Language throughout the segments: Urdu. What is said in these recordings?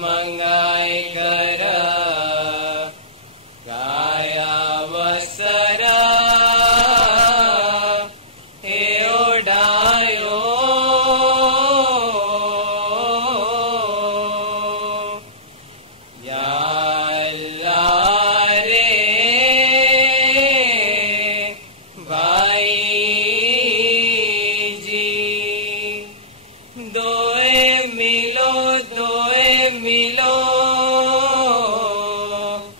મંગાય કર કાયા વસર હે ઓઢાયો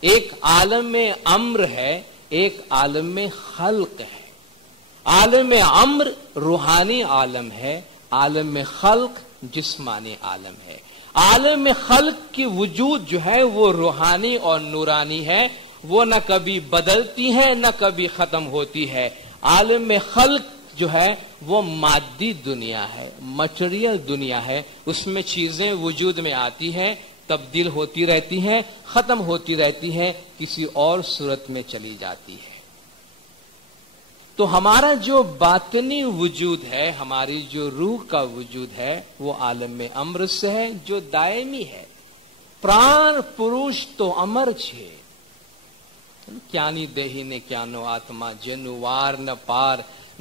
ایک عالم امر ہے، ایک عالم خلق ہے۔ عالم امر روحانی عالم ہے، عالم خلق جسمانی عالم ہے۔ عالم خلق کی وجود جو ہے وہ روحانی اور نورانی ہے، وہ نہ کبھی بدلتی ہے نہ کبھی ختم ہوتی ہے۔ عالم خلق جو ہے وہ مادی دنیا ہے، مٹیریل دنیا ہے، اس میں چیزیں وجود میں آتی ہیں، تبدیل ہوتی رہتی ہیں، ختم ہوتی رہتی ہیں، کسی اور صورت میں چلی جاتی ہے۔ تو ہمارا جو باطنی وجود ہے، ہماری جو روح کا وجود ہے، وہ عالم امر سے ہے جو دائمی ہے۔ پران پروش تو امر چھے، کیانی دیہی نے کیانو آتما جنوار نہ پار،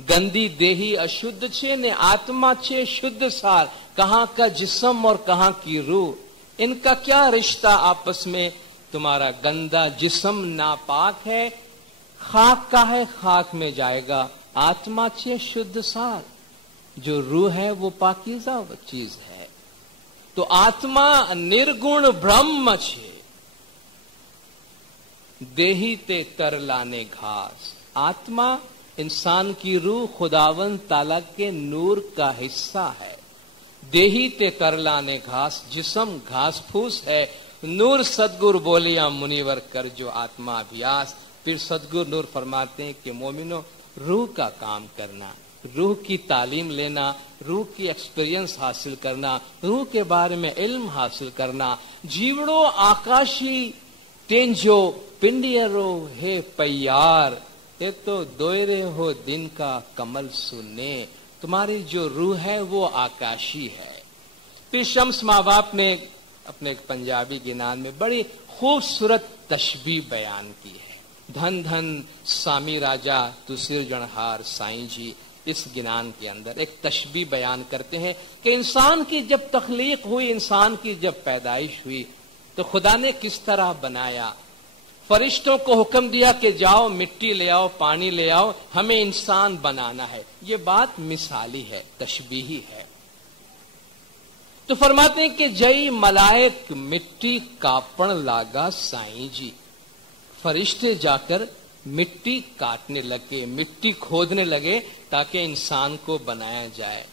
گندی دیہی اشدھ چھے نے آتما چھے شدھ سار، کہاں کا جسم اور کہاں کی روح، ان کا کیا رشتہ آپس میں، تمہارا گندا جسم ناپاک ہے، خاک کا ہے خاک میں جائے گا، آتما چھے شدھ سار، جو روح ہے وہ پاکیزہ چیز ہے۔ تو آتما نرگن برہم چھے، دیہی تے تر لانے گھاس۔ آتما انسان کی روح خداوند تعالیٰ کے نور کا حصہ ہے۔ دیہی تے تر لانے گھاس، جسم گھاس پھوس ہے۔ نور سدگر بولیا منیور کر جو آتما ابھیاس۔ پھر سدگر نور فرماتے ہیں کہ مومنو، روح کا کام کرنا، روح کی تعلیم لینا، روح کی ایکسپیرینس حاصل کرنا، روح کے بارے میں علم حاصل کرنا۔ جیوڑو آکاشی تینجو پنڈیرو ہے پیار، یہ تو دوئرے ہو دن کا کمل سنے۔ تمہاری جو روح ہے وہ آکاشی ہے۔ پھر شمس ماں باپ نے اپنے پنجابی گنان میں بڑی خوبصورت تشبیہ بیان کی ہے۔ دھن دھن سامی راجا تو سرجنہار سائیں جی، اس گنان کے اندر ایک تشبیہ بیان کرتے ہیں کہ انسان کی جب تخلیق ہوئی، انسان کی جب پیدائش ہوئی تو خدا نے کس طرح بنایا۔ فرشتوں کو حکم دیا کہ جاؤ مٹی لے آؤ، پانی لے آؤ، ہمیں انسان بنانا ہے۔ یہ بات مثالی ہے، تشبیہی ہے۔ تو فرماتے ہیں کہ جئی ملائک مٹی کاپن لاگا سائیں جی، فرشتے جا کر مٹی کاٹنے لگے، مٹی کھودنے لگے تاکہ انسان کو بنایا جائے۔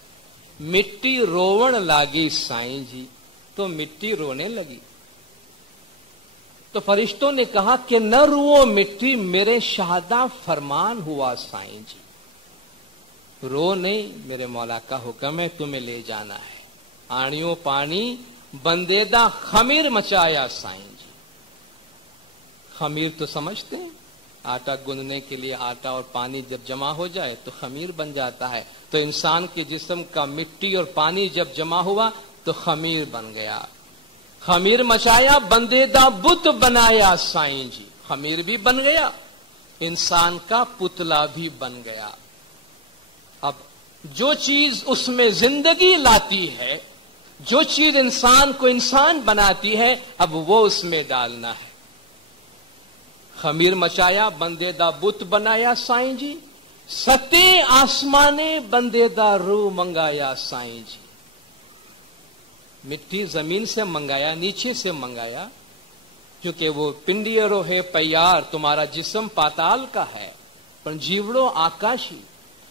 مٹی روون لاگی سائیں جی، تو مٹی رونے لگی۔ تو فرشتوں نے کہا کہ نہ رو مٹی، میرے شہادہ فرمان ہوا سائیں جی، رو نہیں، میرے مولا کا حکم ہے، تمہیں لے جانا ہے۔ آڑیوں پانی بندیدہ خمیر مچایا سائیں جی۔ خمیر تو سمجھتے ہیں، آٹا گوندنے کے لیے آٹا اور پانی جب جمع ہو جائے تو خمیر بن جاتا ہے۔ تو انسان کے جسم کا مٹی اور پانی جب جمع ہوا تو خمیر بن گیا۔ خمیر مچایا بندیدہ بت بنایا سائیں جی، خمیر بھی بن گیا، انسان کا پتلا بھی بن گیا۔ اب جو چیز اس میں زندگی لاتی ہے، جو چیز انسان کو انسان بناتی ہے، اب وہ اس میں ڈالنا ہے۔ خمیر مچایا بندیدہ بت بنایا سائیں جی، ستے آسمانے بندیدہ روح منگایا سائیں جی۔ مٹی زمین سے منگایا، نیچے سے منگایا، کیونکہ وہ پنڈیرو ہے پیار، تمہارا جسم پاتال کا ہے، پر جیوڑو آکاشی۔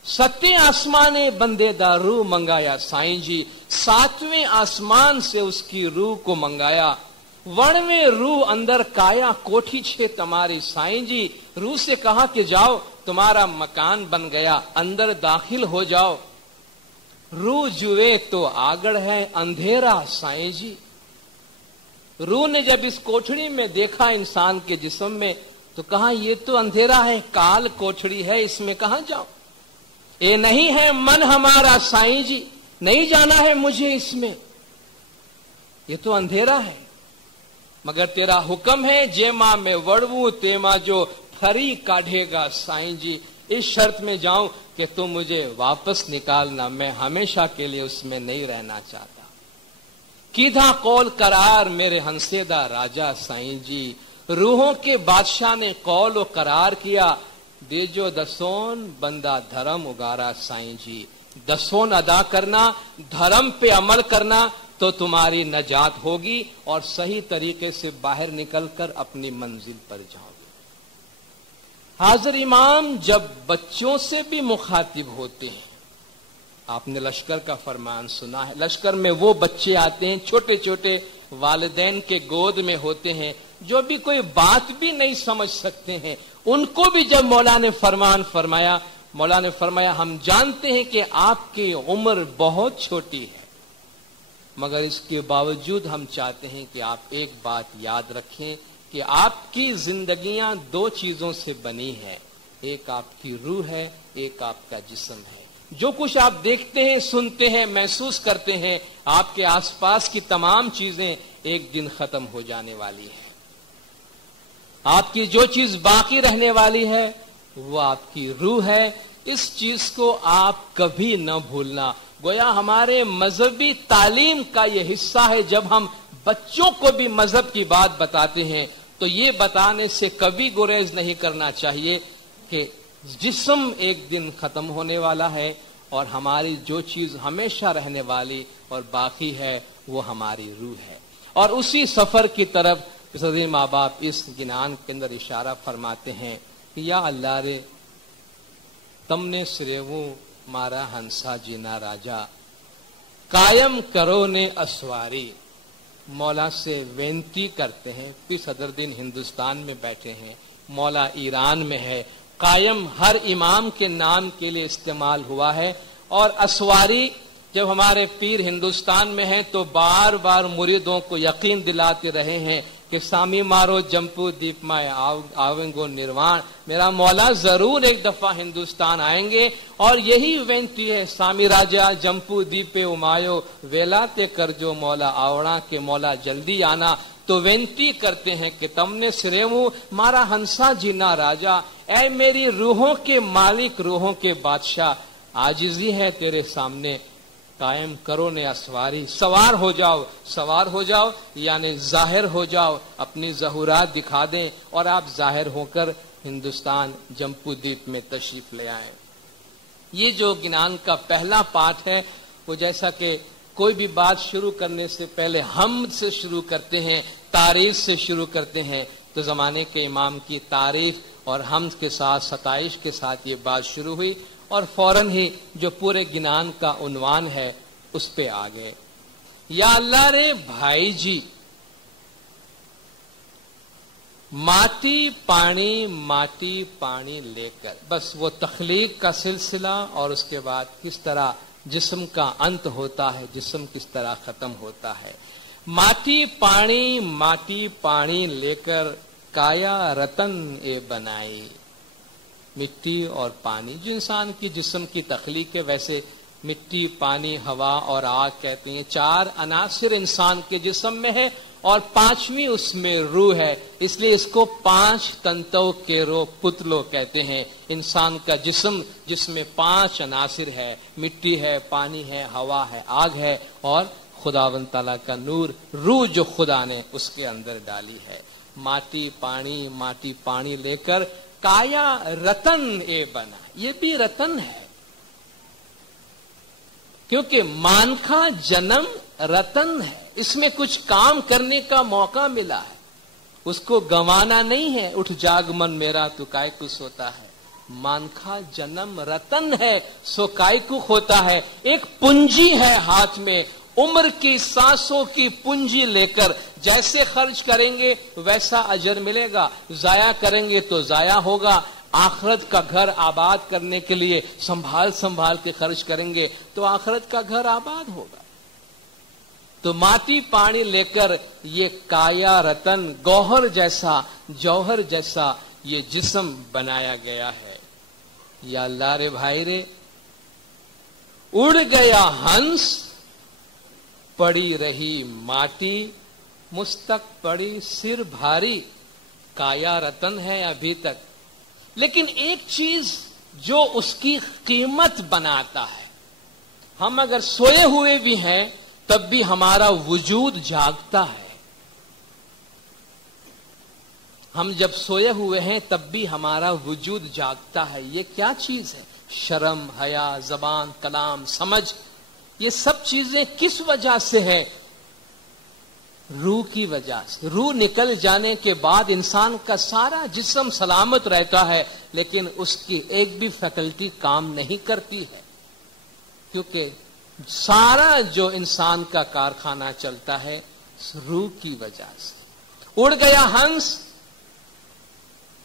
ستے آسمانے بندے دا روح منگایا سائیں جی، ساتویں آسمان سے اس کی روح کو منگایا۔ وڑویں روح اندر کایا کوٹھی چھے تمہاری سائیں جی، روح سے کہا کہ جاؤ تمہارا مکان بن گیا، اندر داخل ہو جاؤ۔ روح جوئے تو آگڑ ہے اندھیرا سائیں جی۔ روح نے جب اس کوٹھڑی میں دیکھا انسان کے جسم میں تو کہا یہ تو اندھیرا ہے، کال کوٹھڑی ہے، اس میں کہاں جاؤ؟ اے نہیں ہے من ہمارا سائیں جی، نہیں جانا ہے مجھے اس میں، یہ تو اندھیرا ہے، مگر تیرا حکم ہے جے ماں میں وڑوں تیما جو پھری کاڑھے گا سائیں جی۔ اس شرط میں جاؤں کہ تم مجھے واپس نکالنا، میں ہمیشہ کے لیے اس میں نہیں رہنا چاہتا۔ کیدھا قول قرار میرے ہنسیدہ راجا سائیں جی، روحوں کے بادشاہ نے قول و قرار کیا، دے جو دسون بندہ دھرم اگارا سائیں جی۔ دسون ادا کرنا، دھرم پہ عمل کرنا، تو تمہاری نجات ہوگی اور صحیح طریقے سے باہر نکل کر اپنی منزل پر جاؤ گے۔ حاضر امام جب بچوں سے بھی مخاطب ہوتے ہیں، آپ نے لشکر کا فرمان سنا ہے، لشکر میں وہ بچے آتے ہیں چھوٹے چھوٹے، والدین کے گود میں ہوتے ہیں، جو بھی کوئی بات بھی نہیں سمجھ سکتے ہیں، ان کو بھی جب مولا نے فرمان فرمایا، مولا نے فرمایا ہم جانتے ہیں کہ آپ کی عمر بہت چھوٹی ہے، مگر اس کے باوجود ہم چاہتے ہیں کہ آپ ایک بات یاد رکھیں کہ آپ کی زندگیاں دو چیزوں سے بنی ہے، ایک آپ کی روح ہے، ایک آپ کا جسم ہے۔ جو کچھ آپ دیکھتے ہیں، سنتے ہیں، محسوس کرتے ہیں، آپ کے آس پاس کی تمام چیزیں ایک دن ختم ہو جانے والی ہیں۔ آپ کی جو چیز باقی رہنے والی ہے وہ آپ کی روح ہے، اس چیز کو آپ کبھی نہ بھولنا۔ گویا ہمارے مذہبی تعلیم کا یہ حصہ ہے، جب ہم بچوں کو بھی مذہب کی بات بتاتے ہیں تو یہ بتانے سے کبھی گریز نہیں کرنا چاہیے کہ جسم ایک دن ختم ہونے والا ہے اور ہماری جو چیز ہمیشہ رہنے والی اور باقی ہے وہ ہماری روح ہے۔ اور اسی سفر کی طرف صدر ماں باپ اس گنان کے اندر اشارہ فرماتے ہیں کہ یا اللہ رے تم نے سریووں مارا ہنسا جینا راجا، قائم کرو نے اسواری۔ مولا سے وینتی کرتے ہیں، پھر صدر دن ہندوستان میں بیٹھے ہیں، مولا ایران میں ہے، قائم ہر امام کے نام کے لیے استعمال ہوا ہے، اور اسواری جب ہمارے پیر ہندوستان میں ہیں تو بار بار مریدوں کو یقین دلاتے رہے ہیں کہ سامی مارو جمپو دیپ مائے آویں گو نروان، میرا مولا ضرور ایک دفعہ ہندوستان آئیں گے، اور یہی وینتی ہے سامی راجا جمپو دیپے امایو ویلا تے کرجو مولا آوڑا کے مولا جلدی آنا۔ تو وینتی کرتے ہیں کہ تم نے سریمو مارا ہنسا جینا راجا، اے میری روحوں کے مالک، روحوں کے بادشاہ، عاجزی ہے تیرے سامنے، قائم کرو نے اسواری، سوار ہو جاؤ، سوار ہو جاؤ یعنی ظاہر ہو جاؤ، اپنی ظہورات دکھا دیں اور آپ ظاہر ہو کر ہندوستان جمپو دیپ میں تشریف لے آئیں۔ یہ جو گنان کا پہلا پارٹ ہے وہ جیسا کہ کوئی بھی بات شروع کرنے سے پہلے حمد سے شروع کرتے ہیں، تعریف سے شروع کرتے ہیں، تو زمانے کے امام کی تعریف اور حمد کے ساتھ ستائش کے ساتھ یہ بات شروع ہوئی، اور فوراً ہی جو پورے گنان کا عنوان ہے اس پہ آ گئے۔ یا اللہ رے بھائی جی، ماٹی پانی لے کر، بس وہ تخلیق کا سلسلہ اور اس کے بعد کس طرح جسم کا انت ہوتا ہے، جسم کس طرح ختم ہوتا ہے۔ ماٹی پانی لے کر کایا رتن اے بنائی، مٹی اور پانی جو انسان کی جسم کی تخلیق ہے، ویسے مٹی، پانی، ہوا اور آگ کہتے ہیں، چار عناصر انسان کے جسم میں ہے اور پانچویں اس میں روح ہے، اس لیے اس کو پانچ تنتو کے رو پتلو کہتے ہیں۔ انسان کا جسم جس میں پانچ عناصر ہے، مٹی ہے، پانی ہے، ہوا ہے، آگ ہے، اور خداوند تعالیٰ کا نور، روح جو خدا نے اس کے اندر ڈالی ہے۔ ماٹی پانی لے کر کایا رتن اے بنا، یہ بھی رتن ہے، کیونکہ مانکھا جنم رتن ہے، اس میں کچھ کام کرنے کا موقع ملا ہے، اس کو گنوانا نہیں ہے۔ اٹھ جاگ من میرا تو کائے کو سوتا ہے، مانکھا جنم رتن ہے سو کائے کو ہوتا ہے۔ ایک پنجی ہے ہاتھ میں، عمر کی سانسوں کی پنجی لے کر جیسے خرچ کریں گے ویسا اجر ملے گا، ضائع کریں گے تو ضائع ہوگا۔ آخرت کا گھر آباد کرنے کے لیے سنبھال کے خرچ کریں گے تو آخرت کا گھر آباد ہوگا۔ تو ماٹی پانی لے کر یہ کایا رتن، جوہر جیسا یہ جسم بنایا گیا ہے۔ یا اللہ رے بھائی رے، اڑ گیا ہنس، پڑی رہی ماٹی، مستق پڑی سر بھاری، کایا رتن ہے ابھی تک، لیکن ایک چیز جو اس کی قیمت بناتا ہے، ہم اگر سوئے ہوئے بھی ہیں تب بھی ہمارا وجود جاگتا ہے، ہم جب سوئے ہوئے ہیں تب بھی ہمارا وجود جاگتا ہے۔ یہ کیا چیز ہے؟ شرم، حیا، زبان، کلام، سمجھ، یہ سب چیزیں کس وجہ سے ہے؟ روح کی وجہ سے. روح نکل جانے کے بعد انسان کا سارا جسم سلامت رہتا ہے، لیکن اس کی ایک بھی فیکلٹی کام نہیں کرتی ہے، کیونکہ سارا جو انسان کا کارخانہ چلتا ہے روح کی وجہ سے. اڑ گیا ہنس،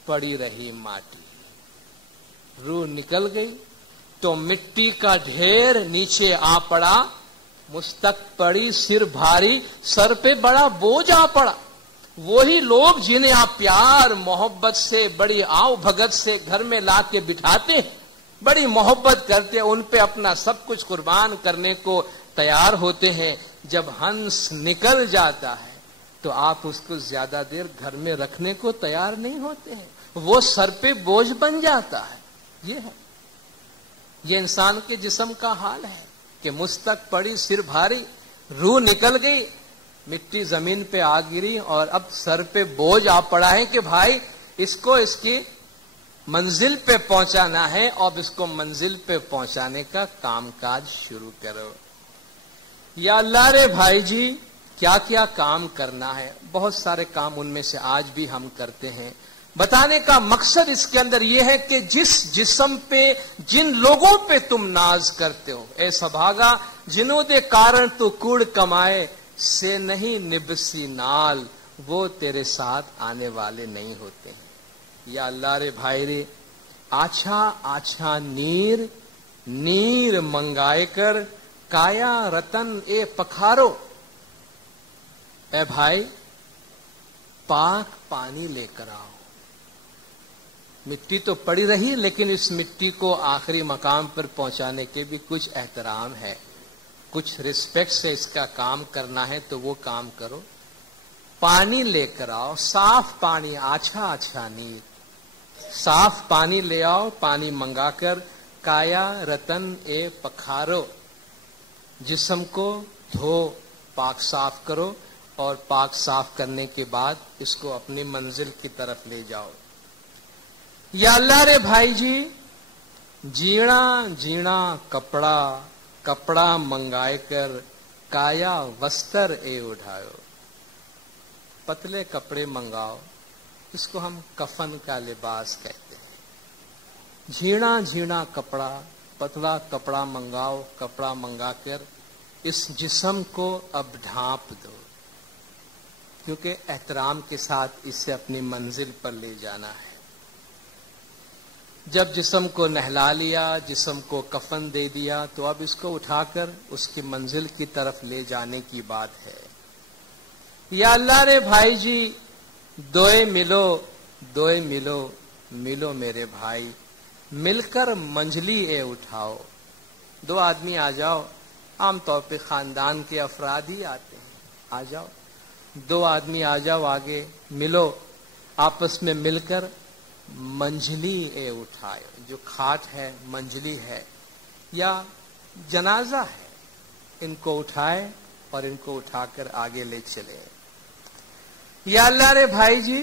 پڑی رہی ماٹی. روح نکل گئی تو مٹی کا ڈھیر نیچے آ پڑا، مستق پڑی سر بھاری، سر پہ بڑا بوجھ آ پڑا. وہی لوگ جنہیں آپ پیار محبت سے بڑی آؤ بھگت سے گھر میں لا کے بٹھاتے ہیں، بڑی محبت کرتے ہیں، ان پہ اپنا سب کچھ قربان کرنے کو تیار ہوتے ہیں، جب ہنس نکل جاتا ہے تو آپ اس کو زیادہ دیر گھر میں رکھنے کو تیار نہیں ہوتے ہیں، وہ سر پہ بوجھ بن جاتا ہے. یہ انسان کے جسم کا حال ہے کہ مستق پڑی سر بھاری، روح نکل گئی، مٹی زمین پہ آ گری اور اب سر پہ بوجھ آ پڑا ہے کہ بھائی اس کو اس کی منزل پہ پہنچانا ہے، اور اس کو منزل پہ پہنچانے کا کام کاج شروع کرو. یا اللہ رے بھائی جی کیا کیا کام کرنا ہے؟ بہت سارے کام ان میں سے آج بھی ہم کرتے ہیں. بتانے کا مقصد اس کے اندر یہ ہے کہ جس جسم پہ جن لوگوں پہ تم ناز کرتے ہو، اے سبھاگا جنہوں دے کارن تو کوڑ کمائے سے نہیں نبسی نال، وہ تیرے ساتھ آنے والے نہیں ہوتے ہیں. یا اللہ رے بھائی رے آچھا آچھا نیر نیر منگائے کر کایا رتن اے پکھارو. اے بھائی پاک پانی لے کر آؤ. مٹی تو پڑی رہی لیکن اس مٹی کو آخری مقام پر پہنچانے کے بھی کچھ احترام ہے، کچھ رسپیکٹ سے اس کا کام کرنا ہے تو وہ کام کرو. پانی لے کر آؤ، صاف پانی، آچھا آچھا نیر، صاف پانی لے آؤ. پانی منگا کر کایا رتن اے پکھارو، جسم کو دھو پاک صاف کرو، اور پاک صاف کرنے کے بعد اس کو اپنی منزل کی طرف لے جاؤ. یا اللہ رے بھائی جی جینا جینا کپڑا کپڑا منگائے کر کایا وستر اے اٹھاؤ. پتلے کپڑے منگاؤ، اس کو ہم کفن کا لباس کہتے ہیں. جھینا جھینا کپڑا، پتلا کپڑا منگاؤ، کپڑا منگا کر اس جسم کو اب ڈھانپ دو، کیونکہ احترام کے ساتھ اسے اپنی منزل پر لے جانا ہے. جب جسم کو نہلا لیا، جسم کو کفن دے دیا، تو اب اس کو اٹھا کر اس کی منزل کی طرف لے جانے کی بات ہے. یا اللہ رے بھائی جی دوئے ملو دوئے ملو ملو میرے بھائی، مل کر منجلی اے اٹھاؤ. دو آدمی آ جاؤ، عام طور پہ خاندان کے افراد ہی آتے ہیں، آ جاؤ دو آدمی آ جاؤ آگے، ملو، آپس میں مل کر منجلی اے اٹھائے. جو کھاٹ ہے منجلی ہے یا جنازہ ہے، ان کو اٹھائے اور ان کو اٹھا کر آگے لے چلے. یا اللہ رے بھائی جی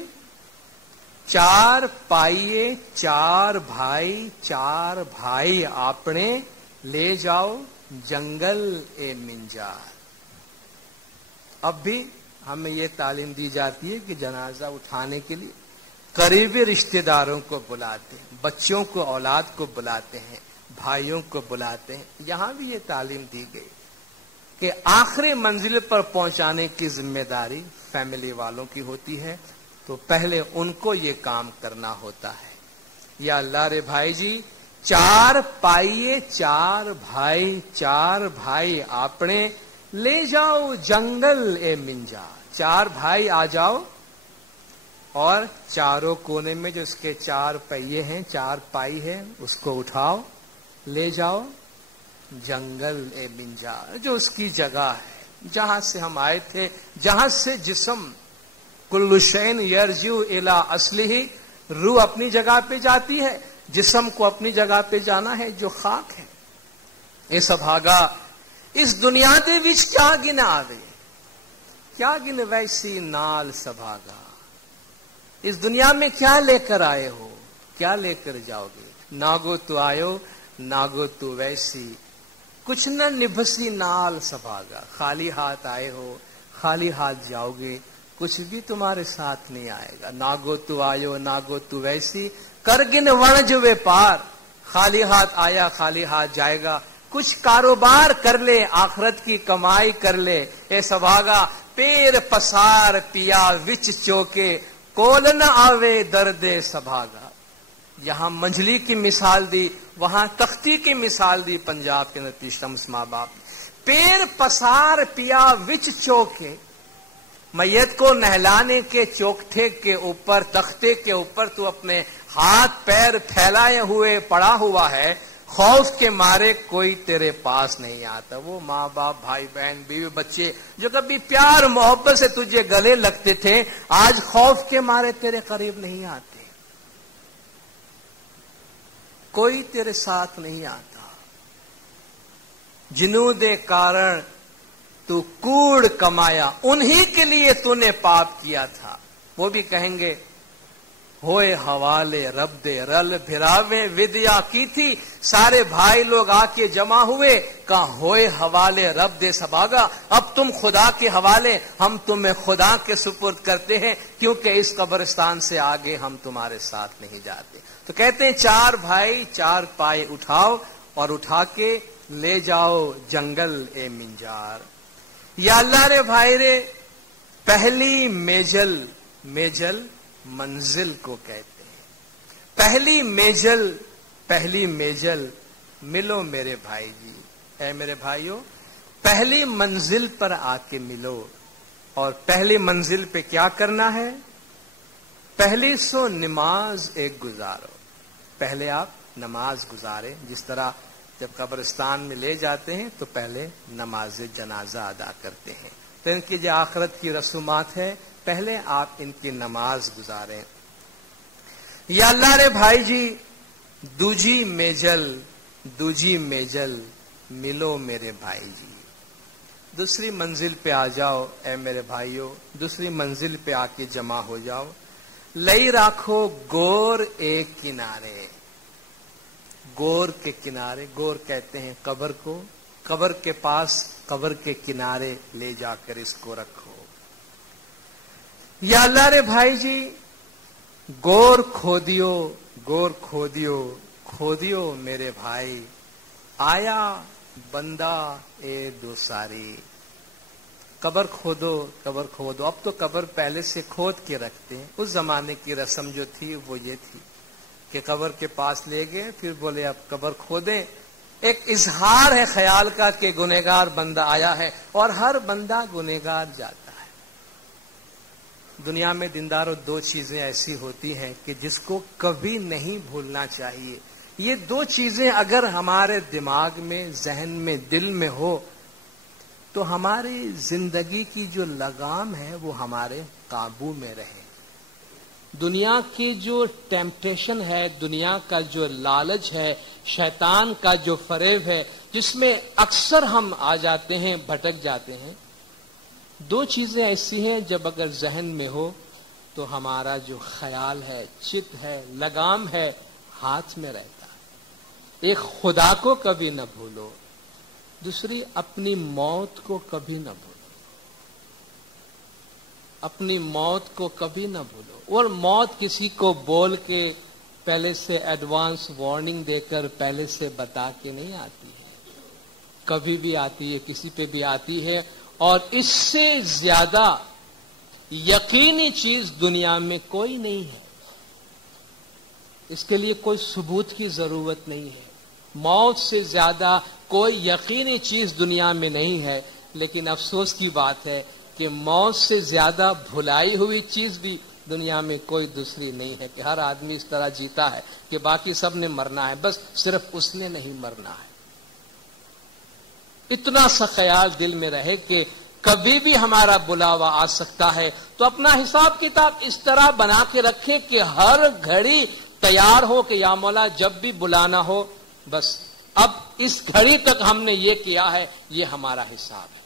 چار پائیے چار بھائی اپنے لے جاؤ جنگل اے منجار. اب بھی ہمیں یہ تعلیم دی جاتی ہے کہ جنازہ اٹھانے کے لیے قریبی رشتہ داروں کو بلاتے ہیں، بچوں کو اولاد کو بلاتے ہیں، بھائیوں کو بلاتے ہیں. یہاں بھی یہ تعلیم دی گئی کہ آخری منزل پر پہنچانے کی ذمہ داری فیملی والوں کی ہوتی ہے، تو پہلے ان کو یہ کام کرنا ہوتا ہے. یا اللہ رے بھائی جی چار پائیے چار بھائی اپنے لے جاؤ جنگل اے منجار. چار بھائی آ جاؤ اور چاروں کونے میں جو اس کے چار پہیے ہیں، چار پائی ہے، اس کو اٹھاؤ لے جاؤ جنگل اے منجار، جو اس کی جگہ ہے جہاں سے ہم آئے تھے، جہاں سے جسم کل شین یرجو الی اصلہ، روح اپنی جگہ پہ جاتی ہے، جسم کو اپنی جگہ پہ جانا ہے جو خاک ہے. اے سبھاگا اس دنیا دے وچ کیا گن آوے، کیا گن ویسی نال سبھاگا. اس دنیا میں کیا لے کر آئے ہو، کیا لے کر جاؤ گے. ناگو تو آئو ناگو تو ویسی، کچھ نہ نبھسی نال سبھاگا. خالی ہاتھ آئے ہو، خالی ہاتھ جاؤ گے، کچھ بھی تمہارے ساتھ نہیں آئے گا. ناگو تو آیو ناگو تو ویسی کرگن ونج وپار. خالی ہاتھ آیا خالی ہاتھ جائے گا. کچھ کاروبار کر لے، آخرت کی کمائی کر لے. اے سبھاگا پیر پسار پیا وچ چوکے، کول نہ آوے درد سبھاگا. یہاں منجلی کی مثال دی، وہاں تختی کی مثال دی پنجاب کے اندر پیشتمس ماں باپ. پیر پسار پیا وچ چوکے، میت کو نہلانے کے چوکٹے کے اوپر، تختے کے اوپر تو اپنے ہاتھ پیر پھیلائے ہوئے پڑا ہوا ہے. خوف کے مارے کوئی تیرے پاس نہیں آتا. وہ ماں باپ، بھائی بہن، بیوی بچے جو کبھی پیار محبت سے تجھے گلے لگتے تھے، آج خوف کے مارے تیرے قریب نہیں آتے. کوئی تیرے ساتھ نہیں آتا. جنوں دے کارن تو کوڑ کمایا، انہی کے لیے تو نے پاپ کیا تھا. وہ بھی کہیں گے ہوئے حوالے رب دے رل بھراوے ودیا کی تھی. سارے بھائی لوگ آ کے جمع ہوئے، کہا ہوئے حوالے رب دے سباگا. اب تم خدا کے حوالے، ہم تمہیں خدا کے سپرد کرتے ہیں، کیونکہ اس قبرستان سے آگے ہم تمہارے ساتھ نہیں جاتے. تو کہتے ہیں چار بھائی چار پائے اٹھاؤ اور اٹھا کے لے جاؤ جنگل اے منجار. یا اللہ رے بھائی رے، پہلی میجل منزل کو کہتے ہیں. پہلی میجل ملو میرے بھائی جی. اے میرے بھائیو، پہلی منزل پر آ کے ملو. اور پہلی منزل پہ کیا کرنا ہے؟ پہلی سو نماز ایک گزارو. پہلے آپ نماز گزارے. جس طرح جب قبرستان میں لے جاتے ہیں تو پہلے نماز جنازہ ادا کرتے ہیں، تو ان کی جو آخرت کی رسومات ہے، پہلے آپ ان کی نماز گزاریں. یا اللہ رے بھائی جی، دوجی میجل ملو میرے بھائی جی. دوسری منزل پہ آ جاؤ اے میرے بھائیو، دوسری منزل پہ آ کے جمع ہو جاؤ. لئی راکھو گور ایک کنارے. گور کے کنارے، گور کہتے ہیں قبر کو، قبر کے پاس، قبر کے کنارے لے جا کر اس کو رکھو. یا اللہ رے بھائی جی، گور کھودیو میرے بھائی. آیا بندہ اے دو ساری. قبر کھودو. اب تو قبر پہلے سے کھود کے رکھتے ہیں. اس زمانے کی رسم جو تھی وہ یہ تھی کہ قبر کے پاس لے گئے، پھر بولے اب قبر کھودیں. ایک اظہار ہے خیال کا کہ گنہگار بندہ آیا ہے، اور ہر بندہ گنہگار جاتا ہے. دنیا میں دینداروں دو چیزیں ایسی ہوتی ہیں کہ جس کو کبھی نہیں بھولنا چاہیے. یہ دو چیزیں اگر ہمارے دماغ میں، ذہن میں، دل میں ہو تو ہماری زندگی کی جو لگام ہے وہ ہمارے قابو میں رہے. دنیا کی جو ٹیمپٹیشن ہے، دنیا کا جو لالچ ہے، شیطان کا جو فریب ہے، جس میں اکثر ہم آ جاتے ہیں، بھٹک جاتے ہیں. دو چیزیں ایسی ہیں جب اگر ذہن میں ہو تو ہمارا جو خیال ہے، چت ہے، لگام ہے، ہاتھ میں رہتا ہے. ایک خدا کو کبھی نہ بھولو، دوسری اپنی موت کو کبھی نہ بھولو. اپنی موت کو کبھی نہ بھولو. اور موت کسی کو بول کے، پہلے سے ایڈوانس وارننگ دے کر، پہلے سے بتا کے نہیں آتی ہے. کبھی بھی آتی ہے، کسی پہ بھی آتی ہے. اور اس سے زیادہ یقینی چیز دنیا میں کوئی نہیں ہے. اس کے لیے کوئی ثبوت کی ضرورت نہیں ہے. موت سے زیادہ کوئی یقینی چیز دنیا میں نہیں ہے. لیکن افسوس کی بات ہے کہ موت سے زیادہ بھلائی ہوئی چیز بھی دنیا میں کوئی دوسری نہیں ہے. کہ ہر آدمی اس طرح جیتا ہے کہ باقی سب نے مرنا ہے، بس صرف اس نے نہیں مرنا ہے. اتنا سا خیال دل میں رہے کہ کبھی بھی ہمارا بلاوا آ سکتا ہے، تو اپنا حساب کتاب اس طرح بنا کے رکھیں کہ ہر گھڑی تیار ہو کہ یا مولا جب بھی بلانا ہو، بس اب اس گھڑی تک ہم نے یہ کیا ہے، یہ ہمارا حساب ہے.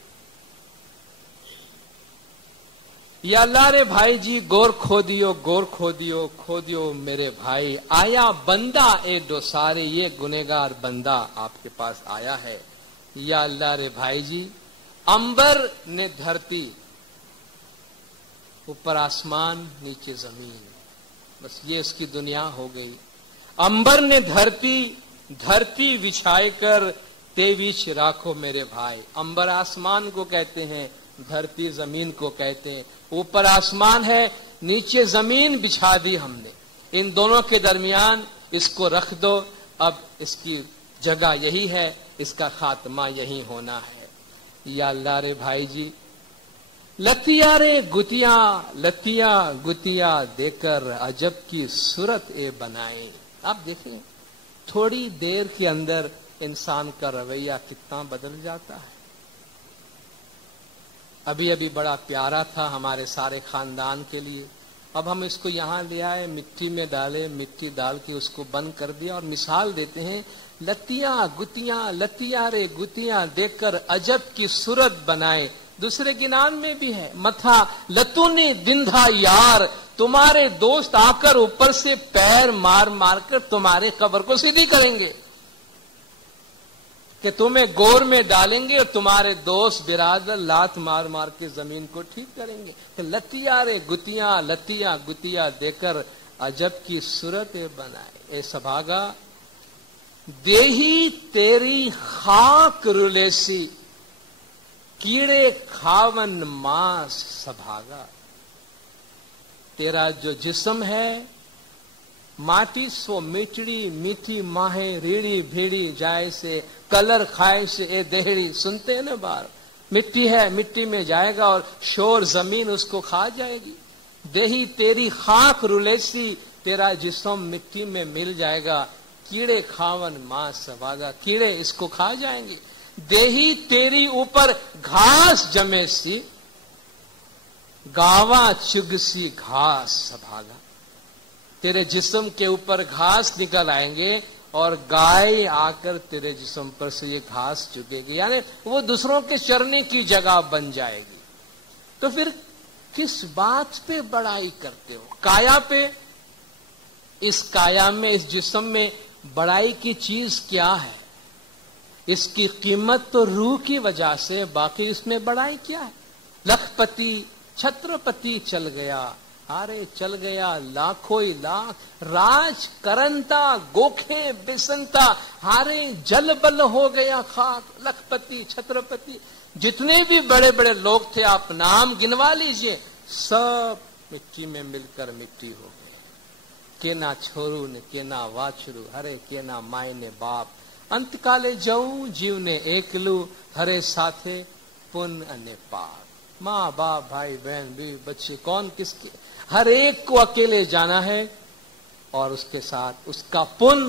یا اللہ رے بھائی جی، گور کھودیو میرے بھائی. آیا بندہ اے دو سارے، یہ گنہگار بندہ آپ کے پاس آیا ہے. یا اللہ رے بھائی جی، امبر نے دھرتی، اوپر آسمان نیچے زمین، بس یہ اس کی دنیا ہو گئی۔ امبر نے دھرتی بچھائے کر تیویچ راکھو میرے بھائی۔ امبر آسمان کو کہتے ہیں، دھرتی زمین کو کہتے ہیں۔ اوپر آسمان ہے، نیچے زمین بچھا دی ہم نے، ان دونوں کے درمیان اس کو رکھ دو۔ اب اس کی جگہ یہی ہے، اس کا خاتمہ یہی ہونا ہے۔ یا اللہ رے بھائی جی، لتیا رے لتیا گتیا دے کر عجب کی صورت بنائے۔ آپ دیکھیں تھوڑی دیر کے اندر انسان کا رویہ کتنا بدل جاتا ہے۔ ابھی بڑا پیارا تھا ہمارے سارے خاندان کے لیے، اب ہم اس کو یہاں لے آئے، مٹی میں ڈالے، مٹی ڈال کے اس کو بند کر دیا اور مثال دیتے ہیں لتیا رے گتیاں دے کر عجب کی صورت بنائے۔ دوسرے گنان میں بھی ہے، متھا لتونی دندھا یار، تمہارے دوست آ کر اوپر سے پیر مار کر تمہارے قبر کو سیدھی کریں گے، کہ تمہیں گور میں ڈالیں گے اور تمہارے دوست برادر لات مار کے زمین کو ٹھیک کریں گے۔ کہ لتیا رے گتیا دے کر عجب کی صورت بنائے۔ اے سبھاگا دیہی تیری خاک رلیسی، کیڑے کھاون ماس سبھاگا۔ تیرا جو جسم ہے ماٹی سو میٹڑی، میٹھی ماہے ریڑی بھیڑی جائے سے، کلر کھائے سے اے دہڑی۔ سنتے ہیں نا بار، مٹی ہے، مٹی میں جائے گا اور شور زمین اس کو کھا جائے گی۔ دیہی تیری خاک رلیسی، تیرا جسم مٹی میں مل جائے گا، کیڑے کھاون ماں سبھاگا، کیڑے اس کو کھا جائیں گے۔ دیہی تیری اوپر گھاس جمے سی، گاواں چگ سی گھاس سبھاگا۔ تیرے جسم کے اوپر گھاس نکل آئیں گے اور گائے آ کر تیرے جسم پر سے یہ گھاس چگے گی، یعنی وہ دوسروں کے چرنے کی جگہ بن جائے گی۔ تو پھر کس بات پہ بڑائی کرتے ہو؟ کایا پہ۔ اس کایا میں، اس جسم میں بڑائی کی چیز کیا ہے؟ اس کی قیمت تو روح کی وجہ سے، باقی اس میں بڑائی کیا ہے؟ لکھپتی چھترپتی چل گیا، ہارے چل گیا لاکھوں لاکھ، راج کرنتا گوکھے بسنتا، ہارے جل بل ہو گیا خاک۔ لکھپتی چھترپتی جتنے بھی بڑے بڑے لوگ تھے آپ نام گنوا لیجئے، سب مٹی میں مل کر مٹی ہو گئے۔ کے نہ چھوڑو نے کے نہ واچرو، ہرے کے نہ مائے نے باپ، انت کالے جاؤں جیو نے ایکلو، ہرے ساتھے پن انے پاپ۔ ماں باپ بھائی بہن بیوی بچے کون کس کے، ہر ایک کو اکیلے جانا ہے، اور اس کے ساتھ اس کا پن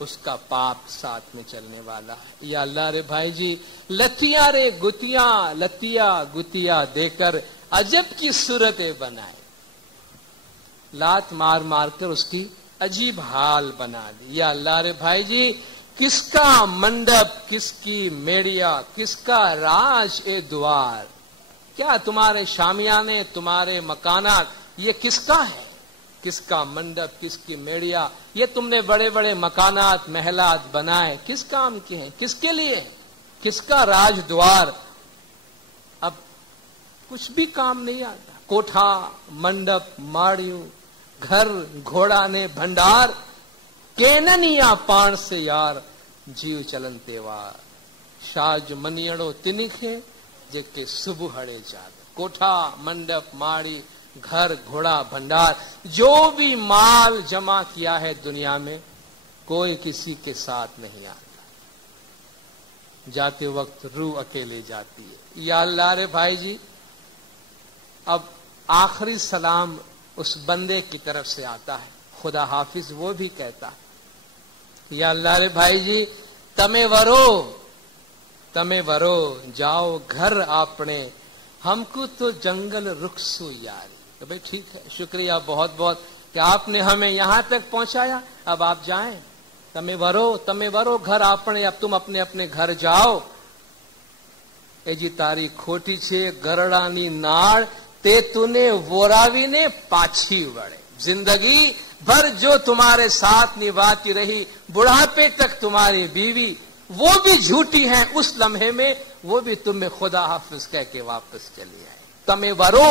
اس کا پاپ ساتھ میں چلنے والا ہے۔ یا اللہ رے بھائی جی، لتیا رے گتیا دے کر عجب کی صورتیں بنائے، لات مار کر اس کی عجیب حال بنا دی۔ یا اللہ رے بھائی جی، کس کا منڈپ، کس کی میڑیا، کس کا راج اے دوار، کیا تمہارے شامیانے، تمہارے مکانات، یہ کس کا ہے؟ کس کا منڈپ، کس کی میڑیا، یہ تم نے بڑے بڑے مکانات محلات بنائے، کس کام کے ہیں، کس کے لیے، کس کا راج دوار؟ اب کچھ بھی کام نہیں آتا۔ کوٹھا منڈپ ماڑیوں، گھر گھوڑا نے بھنڈار، کیننیا پان سے یار جیو چلن تیوار، شاج منیڑو تنکھے جے کے صبح ہڑے جاد۔ کوٹھا منڈپ ماڑی، گھر گھوڑا بھنڈار، جو بھی مال جمع کیا ہے دنیا میں، کوئی کسی کے ساتھ نہیں آتا، جاتے وقت روح اکیلے جاتی ہے۔ یا اللہ رے بھائی جی، اب آخری سلام اس بندے کی طرف سے آتا ہے، خدا حافظ وہ بھی کہتا ہے، یا اللہ رے بھائی جی، تمہیں ورو جاؤ گھر اپنے، ہم کو تو جنگل رخصو یاری۔ تو بھائی ٹھیک ہے، شکریہ بہت بہت کہ آپ نے ہمیں یہاں تک پہنچایا، اب آپ جائیں، تمہیں ورو گھر اپنے، اب تم اپنے اپنے گھر جاؤ۔ اے جی تاری کھوٹی چھے گرڑانی ناڑ، تے تونے ووراوی نے پاچھی وڑے۔ زندگی بھر جو تمہارے ساتھ نبھاتی رہی، بڑھاپے تک تمہاری بیوی، وہ بھی جھوٹی ہیں، اس لمحے میں وہ بھی تمہیں خدا حافظ کہہ کے واپس چلی آئے۔ تمہیں ورو